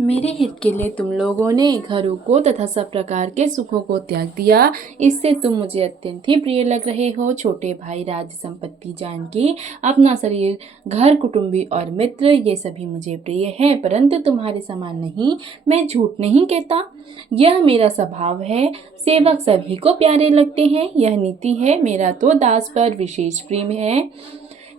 मेरे हित के लिए तुम लोगों ने घरों को तथा सब प्रकार के सुखों को त्याग दिया। इससे तुम मुझे अत्यंत ही प्रिय लग रहे हो। छोटे भाई, राज्य संपत्ति, जानकी, अपना शरीर, घर, कुटुंबी और मित्र, ये सभी मुझे प्रिय है, परंतु तुम्हारे समान नहीं। मैं झूठ नहीं कहता, यह मेरा स्वभाव है। सेवक सभी को प्यारे लगते हैं, यह नीति है। मेरा तो दास पर विशेष प्रेम है।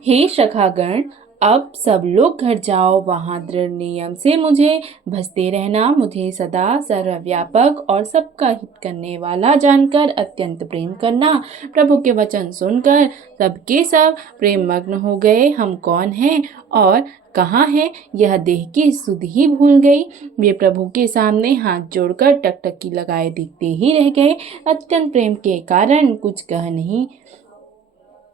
हे सखागण, अब सब लोग घर जाओ। वहाँ दृढ़ नियम से मुझे भजते रहना। मुझे सदा सर्वव्यापक और सबका हित करने वाला जानकर अत्यंत प्रेम करना। प्रभु के वचन सुनकर सबके सब प्रेम मग्न हो गए। हम कौन हैं और कहाँ हैं, यह देह की सुध ही भूल गई। वे प्रभु के सामने हाथ जोड़कर टकटकी लगाए देखते ही रह गए। अत्यंत प्रेम के कारण कुछ कह नहीं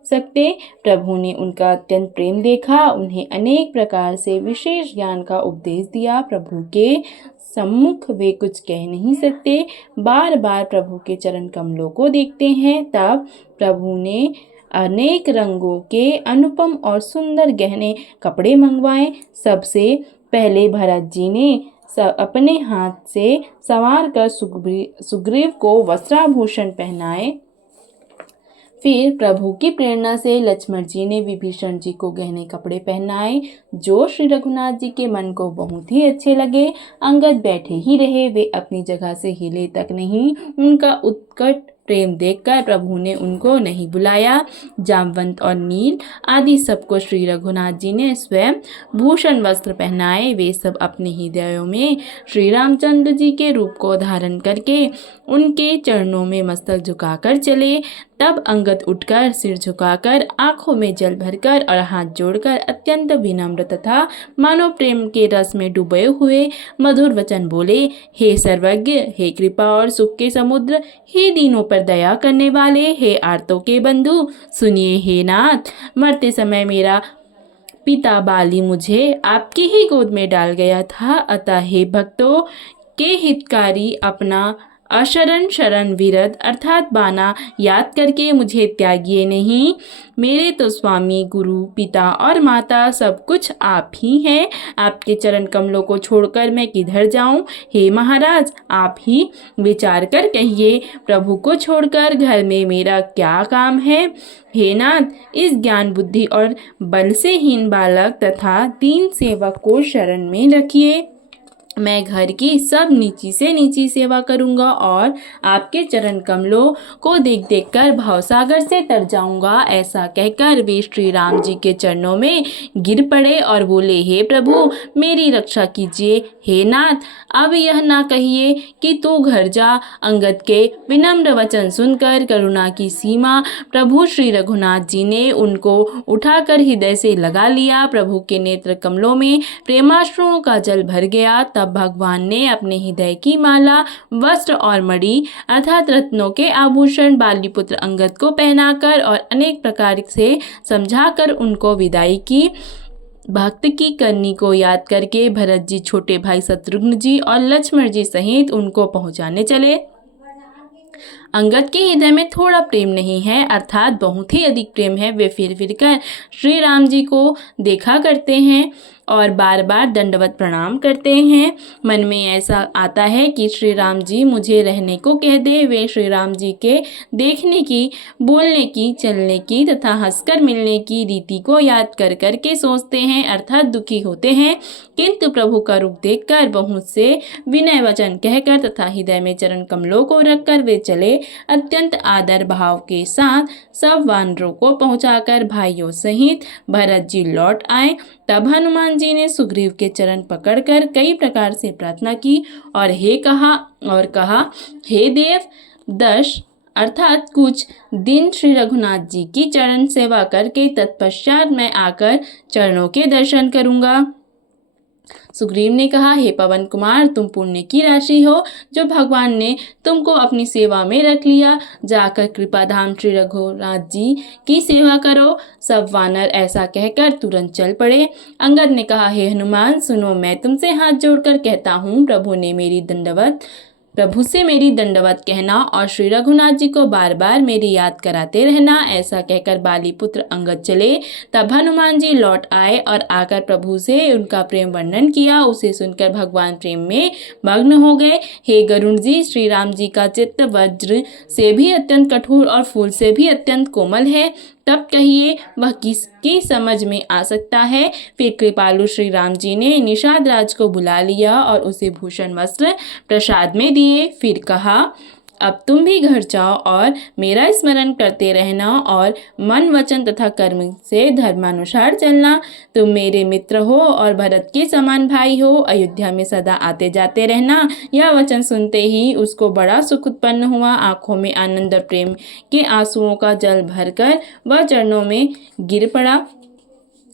सकते। प्रभु ने उनका अत्यंत प्रेम देखा, उन्हें अनेक प्रकार से विशेष ज्ञान का उपदेश दिया। प्रभु के सम्मुख वे कुछ कह नहीं सकते, बार बार प्रभु के चरण कमलों को देखते हैं। तब प्रभु ने अनेक रंगों के अनुपम और सुंदर गहने कपड़े मंगवाए। सबसे पहले भरत जी ने अपने हाथ से संवार कर सुग्रीव को वस्त्राभूषण पहनाए। फिर प्रभु की प्रेरणा से लक्ष्मण जी ने विभीषण जी को गहने कपड़े पहनाए, जो श्री रघुनाथ जी के मन को बहुत ही अच्छे लगे। अंगद बैठे ही रहे, वे अपनी जगह से हिले तक नहीं। उनका उत्कट प्रेम देखकर प्रभु ने उनको नहीं बुलाया। जामवंत और नील आदि सबको श्री रघुनाथ जी ने स्वयं भूषण वस्त्र पहनाए। वे सब अपने हृदयों में श्री रामचंद्र जी के रूप को धारण करके उनके चरणों में मस्तक झुकाकर चले। तब अंगद उठकर सिर झुकाकर आंखों में जल भरकर और हाथ जोड़कर अत्यंत विनम्र तथा मानव प्रेम के रस में डूबे हुए मधुर वचन बोले। हे सर्वज्ञ, हे कृपा और सुख के समुद्र, हे दीनों पर दया करने वाले, हे आर्तों के बंधु, सुनिए। हे नाथ, मरते समय मेरा पिता बाली मुझे आपकी ही गोद में डाल गया था, अतः हे भक्तों के हितकारी अपना अशरण शरण विरत अर्थात बाना याद करके मुझे त्यागिए नहीं। मेरे तो स्वामी, गुरु, पिता और माता सब कुछ आप ही हैं। आपके चरण कमलों को छोड़कर मैं किधर जाऊं? हे महाराज, आप ही विचार कर कहिए, प्रभु को छोड़कर घर में मेरा क्या काम है? हे नाथ, इस ज्ञान बुद्धि और बल से हीन बालक तथा दीन सेवक को शरण में रखिए। मैं घर की सब नीची से नीची सेवा करूंगा और आपके चरण कमलों को देख देख कर भावसागर से तर जाऊंगा। ऐसा कहकर वे श्री राम जी के चरणों में गिर पड़े और बोले, हे प्रभु, मेरी रक्षा कीजिए। हे नाथ, अब यह ना कहिए कि तू घर जा। अंगद के विनम्र वचन सुनकर करुणा की सीमा प्रभु श्री रघुनाथ जी ने उनको उठाकर हृदय से लगा लिया। प्रभु के नेत्र कमलों में प्रेमाश्रुओं का जल भर गया। तब भगवान ने अपने हृदय की माला, वस्त्र और मणि अर्थात रत्नों के आभूषण बालीपुत्र अंगद को पहनाकर और अनेक प्रकार से समझाकर उनको विदाई की। भक्त की करनी को याद करके भरत जी, छोटे भाई शत्रुघ्न जी और लक्ष्मण जी सहित उनको पहुंचाने चले। अंगद के हृदय में थोड़ा प्रेम नहीं है, अर्थात बहुत ही अधिक प्रेम है। वे फिर फिर कर श्री राम जी को देखा करते हैं और बार बार दंडवत प्रणाम करते हैं। मन में ऐसा आता है कि श्री राम जी मुझे रहने को कह दे। वे श्री राम जी के देखने की, बोलने की, चलने की तथा हंसकर मिलने की रीति को याद कर कर के सोचते हैं, अर्थात दुखी होते हैं। किंतु प्रभु का रूप देखकर बहुत से विनय वचन कहकर तथा हृदय में चरण कमलों को रखकर वे चले। अत्यंत आदर भाव के साथ सब वानरों को पहुंचाकर भाइयों सहित भरत जी लौट आए। तब हनुमान जी ने सुग्रीव के चरण पकड़कर कई प्रकार से प्रार्थना की और कहा, हे देव, दश अर्थात कुछ दिन श्री रघुनाथ जी की चरण सेवा करके तत्पश्चात मैं आकर चरणों के दर्शन करूंगा। सुग्रीव ने कहा, हे पवन कुमार, तुम पुण्य की राशि हो जो भगवान ने तुमको अपनी सेवा में रख लिया। जाकर कृपा धाम श्री रघुनाथ जी की सेवा करो। सब वानर ऐसा कहकर तुरंत चल पड़े। अंगद ने कहा, हे हनुमान, सुनो, मैं तुमसे हाथ जोड़कर कहता हूँ, प्रभु ने मेरी दंडवत प्रभु से मेरी दंडवत कहना और श्री रघुनाथ जी को बार बार मेरी याद कराते रहना। ऐसा कहकर बाली पुत्र अंगद चले। तब हनुमान जी लौट आए और आकर प्रभु से उनका प्रेम वर्णन किया। उसे सुनकर भगवान प्रेम में मग्न हो गए। हे गरुण जी, श्री राम जी का चित्त वज्र से भी अत्यंत कठोर और फूल से भी अत्यंत कोमल है। तब कहिए वह किसकी समझ में आ सकता है। फिर कृपालु श्री राम जी ने निषाद राज को बुला लिया और उसे भूषण वस्त्र प्रसाद में दिए। फिर कहा, अब तुम भी घर जाओ और मेरा स्मरण करते रहना और मन वचन तथा कर्म से धर्मानुसार चलना। तुम मेरे मित्र हो और भरत के समान भाई हो। अयोध्या में सदा आते जाते रहना। यह वचन सुनते ही उसको बड़ा सुख उत्पन्न हुआ। आंखों में आनंद और प्रेम के आंसुओं का जल भरकर वह चरणों में गिर पड़ा।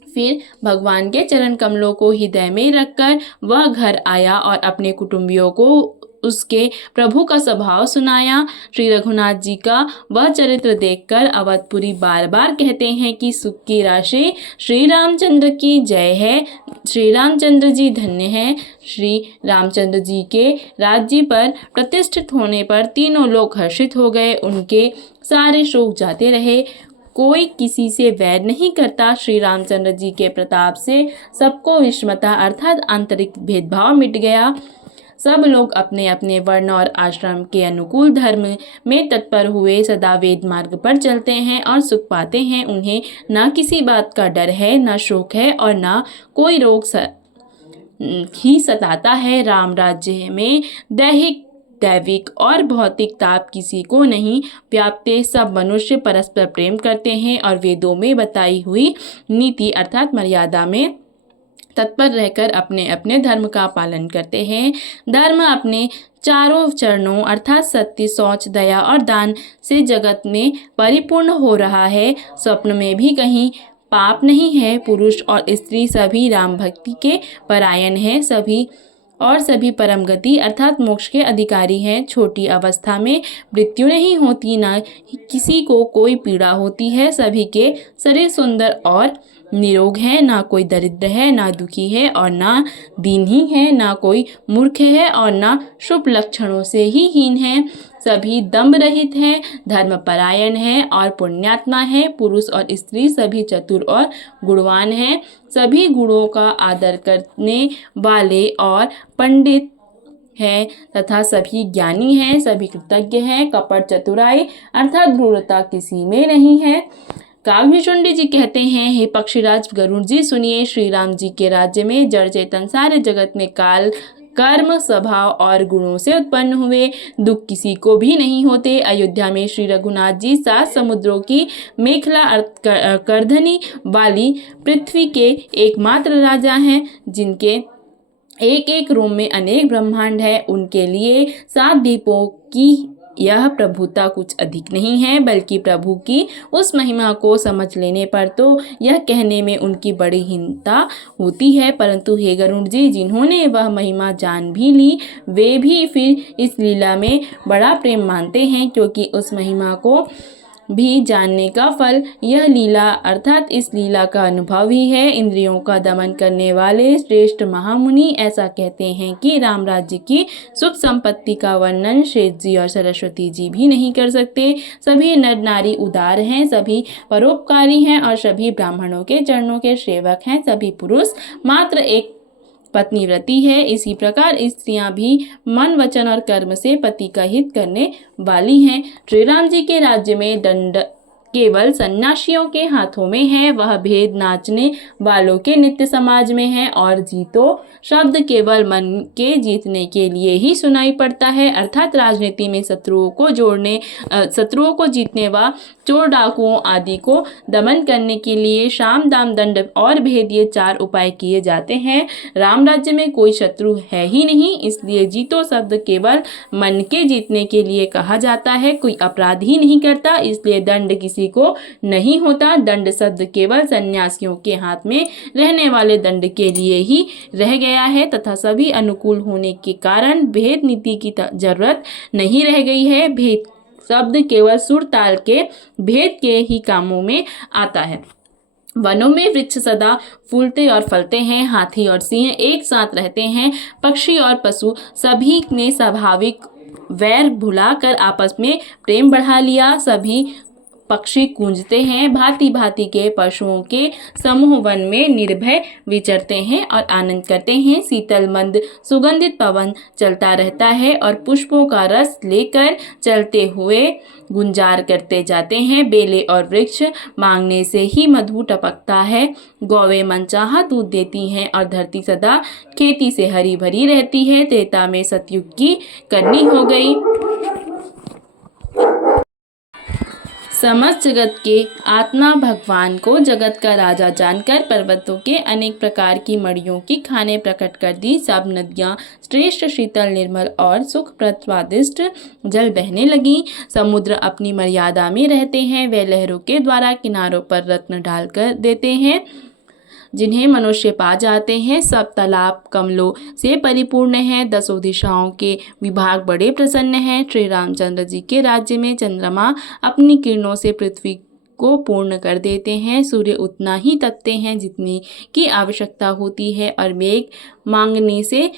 फिर भगवान के चरण कमलों को हृदय में रखकर वह घर आया और अपने कुटुंबियों को उसके प्रभु का स्वभाव सुनाया। श्री रघुनाथ जी का वह चरित्र देखकर अवधपुरी बार बार कहते हैं कि सुख की राशि श्री रामचंद्र की जय है। श्री रामचंद्र जी धन्य हैं। श्री रामचंद्र जी के राज्य पर प्रतिष्ठित होने पर तीनों लोग हर्षित हो गए। उनके सारे शोक जाते रहे। कोई किसी से वैर नहीं करता। श्री रामचंद्र जी के प्रताप से सबको विषमता अर्थात आंतरिक भेदभाव मिट गया। सब लोग अपने अपने वर्ण और आश्रम के अनुकूल धर्म में तत्पर हुए सदा वेद मार्ग पर चलते हैं और सुख पाते हैं। उन्हें ना किसी बात का डर है, ना शोक है और ना कोई रोग ही सताता है। राम राज्य में दैहिक, दैविक और भौतिक ताप किसी को नहीं व्यापते। सब मनुष्य परस्पर प्रेम करते हैं और वेदों में बताई हुई नीति अर्थात मर्यादा में तत्पर रहकर अपने अपने धर्म का पालन करते हैं। धर्म अपने चारों चरणों अर्थात सत्य, शौच, दया और दान से जगत में परिपूर्ण हो रहा है। स्वप्न में भी कहीं पाप नहीं है। पुरुष और स्त्री सभी राम भक्ति के परायण हैं। सभी परम गति अर्थात मोक्ष के अधिकारी हैं। छोटी अवस्था में मृत्यु नहीं होती, ना किसी को कोई पीड़ा होती है। सभी के शरीर सुंदर और निरोग है। ना कोई दरिद्र है, ना दुखी है और ना दीनहीन है। ना कोई मूर्ख है और ना शुभ लक्षणों से ही हीन है। सभी दम्भ रहित हैं, धर्मपरायण हैं और पुण्यात्मा हैं। पुरुष और स्त्री सभी चतुर और गुणवान हैं। सभी गुणों का आदर करने वाले और पंडित हैं तथा सभी ज्ञानी हैं। सभी कृतज्ञ हैं। कपट, चतुराई अर्थात क्रूरता किसी में नहीं है। काग्भीषुंडी जी कहते हैं, हे पक्षीराज गरुड़ जी, सुनिए। श्री राम जी के राज्य में जड़ चेतन सारे जगत में काल, कर्म, स्वभाव और गुणों से उत्पन्न हुए। दुख किसी को भी नहीं होते। अयोध्या में श्री रघुनाथ जी 7 समुद्रों की मेखला करधनी वाली पृथ्वी के एकमात्र राजा हैं, जिनके एक एक रूम में अनेक ब्रह्मांड है। उनके लिए 7 दीपों की यह प्रभुता कुछ अधिक नहीं है, बल्कि प्रभु की उस महिमा को समझ लेने पर तो यह कहने में उनकी बड़ी हीनता होती है। परंतु हे गरुड़ जी, जिन्होंने वह महिमा जान भी ली, वे भी फिर इस लीला में बड़ा प्रेम मानते हैं, क्योंकि उस महिमा को भी जानने का फल यह लीला अर्थात इस लीला का अनुभव ही है। इंद्रियों का दमन करने वाले श्रेष्ठ महामुनि ऐसा कहते हैं कि राम राज्य की सुख संपत्ति का वर्णन शेष जी और सरस्वती जी भी नहीं कर सकते। सभी नर नारी उदार हैं, सभी परोपकारी हैं और सभी ब्राह्मणों के चरणों के सेवक हैं। सभी पुरुष मात्र एक पत्नीव्रती है। इसी प्रकार स्त्रियां भी मन, वचन और कर्म से पति का हित करने वाली हैं। श्री राम जी के राज्य में दंड केवल सन्यासियों के हाथों में है। वह भेद नाचने वालों के नित्य समाज में है। और जीतो शब्द केवल मन के जीतने के लिए ही सुनाई पड़ता है, अर्थात राजनीति में शत्रुओं को जीतने व चोर, डाकुओं आदि को दमन करने के लिए साम, दाम, दंड और भेद ये 4 उपाय किए जाते हैं। राम राज्य में कोई शत्रु है ही नहीं, इसलिए जीतो शब्द केवल मन के जीतने के लिए कहा जाता है। कोई अपराध ही नहीं करता, इसलिए दंड किसी को नहीं होता। दंड शब्द केवल सन्यासियों के हाथ में रहने वाले दंड के लिए ही रह गया है तथा सभी अनुकूल होने के कारण भेद नीति की जरूरत नहीं रह गई है। भेद शब्द केवल सुर ताल के भेद के ही कामों में आता है। वनों में वृक्ष सदा फूलते और फलते हैं। हाथी और सिंह एक साथ रहते हैं। पक्षी और पशु सभी में स्वाभाविक वैर भुलाकर आपस में प्रेम बढ़ा लिया। सभी पक्षी गूंजते हैं, भांति भांति के पशुओं के समूह वन में निर्भय विचरते हैं और आनंद करते हैं। शीतल मंद सुगंधित पवन चलता रहता है और पुष्पों का रस लेकर चलते हुए गुंजार करते जाते हैं। बेले और वृक्ष मांगने से ही मधु टपकता है। गौवें मनचाहा दूध देती हैं और धरती सदा खेती से हरी भरी रहती है। त्रेता में सतयुग की करनी हो गई। समस्त जगत के आत्मा भगवान को जगत का राजा जानकर पर्वतों के अनेक प्रकार की मड़ियों की खाने प्रकट कर दी। सब नदियाँ श्रेष्ठ, शीतल, निर्मल और सुखप्रद स्वादिष्ट जल बहने लगी। समुद्र अपनी मर्यादा में रहते हैं। वे लहरों के द्वारा किनारों पर रत्न डाल कर देते हैं जिन्हें मनुष्य पा जाते हैं। सब तालाब कमलों से परिपूर्ण हैं। दसों दिशाओं के विभाग बड़े प्रसन्न हैं। श्री रामचंद्र जी के राज्य में चंद्रमा अपनी किरणों से पृथ्वी को पूर्ण कर देते हैं। सूर्य उतना ही तपते हैं जितनी की आवश्यकता होती है और मेघ मांगने से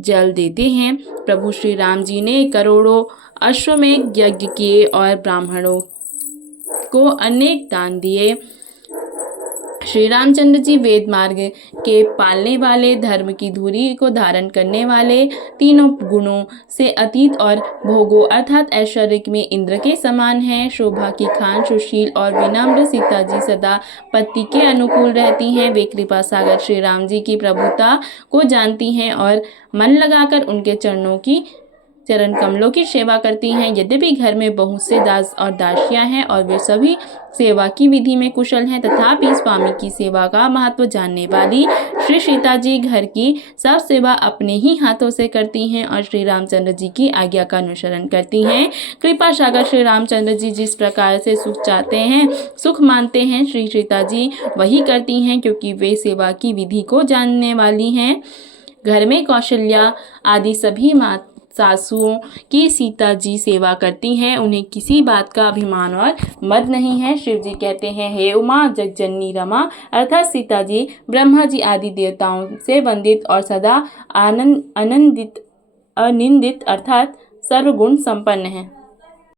जल देते हैं। प्रभु श्री राम जी ने करोड़ों अश्वमेध यज्ञ किए और ब्राह्मणों को अनेक दान दिए। श्री रामचंद्र जी वेद मार्ग के पालने वाले, धर्म की धुरी को धारण करने वाले, तीनों गुणों से अतीत और भोगों अर्थात ऐश्वर्य में इंद्र के समान हैं। शोभा की खान, सुशील और विनम्र सीता जी सदा पति के अनुकूल रहती हैं। वे कृपा सागर श्री राम जी की प्रभुता को जानती हैं और मन लगाकर उनके चरण कमलों की सेवा करती हैं। यद्यपि घर में बहुत से दास और दासियां हैं और वे सभी सेवा की विधि में कुशल हैं, तथापि स्वामी की सेवा का महत्व जानने वाली श्री सीता जी घर की सब सेवा अपने ही हाथों से करती हैं और श्री रामचंद्र जी की आज्ञा का अनुसरण करती हैं। कृपा सागर श्री रामचंद्र जी जिस प्रकार से सुख चाहते हैं, सुख मानते हैं, श्री सीता जी वही करती हैं, क्योंकि वे सेवा की विधि को जानने वाली हैं। घर में कौशल्या आदि सभी सासुओं की सीता जी सेवा करती हैं। उन्हें किसी बात का अभिमान और मद नहीं है। शिव जी कहते हैं, हे उमा जगजननी रमा, अर्थात सीता जी ब्रह्मा जी आदि देवताओं से वंदित और सदा अनिंदित अर्थात सर्वगुण संपन्न है।